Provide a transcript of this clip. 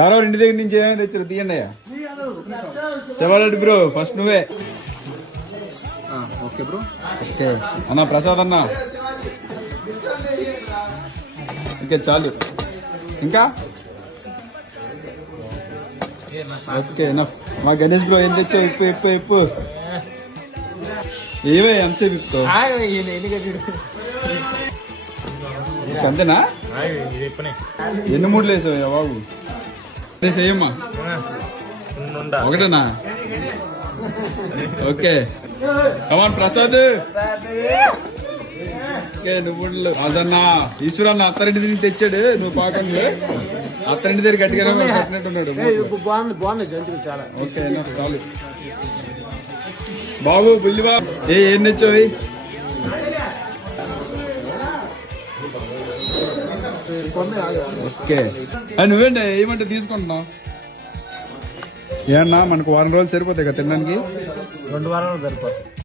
ఎవరో ఇంటి దగ్గర నుంచి ఏమైనా తెచ్చారు తీయండి అయ్యా. శివారెడ్డి బ్రో ఫస్ట్ నువ్వే. Okay bro. ఓకే అన్న ప్రసాద్ అన్న. ఓకే చాలు. ఇంకా ఓకే మా గణేష్ బ్రో ఏం తెచ్చావు? ఇప్పు ఇప్పు ఇప్పు. ఏవే ఎంతసేపు ఇప్పుతావు? అంతేనా? ఎన్ని మూడు లేసావు బాబు? వేసేయమ్మా. ఒకటేనా? Okay come on Prasad. ఓకే నువ్వు అదన్నా ఈశ్వరన్న అత్తారింటి దగ్గర తెచ్చాడు. నువ్వు పాకంలో అత్తారింటి దగ్గర గట్టిగా కట్టినట్టున్నాడు. ఓకే చాలు బాబు. బుల్లి బాబు ఏం తెచ్చావు? ఓకే నువ్వేంటి ఏమంటే తీసుకుంటున్నావు? ఏమన్నా మనకు వారం రోజులు సరిపోతాయి కదా తినడానికి? 2 వారాలు సరిపోతాయి.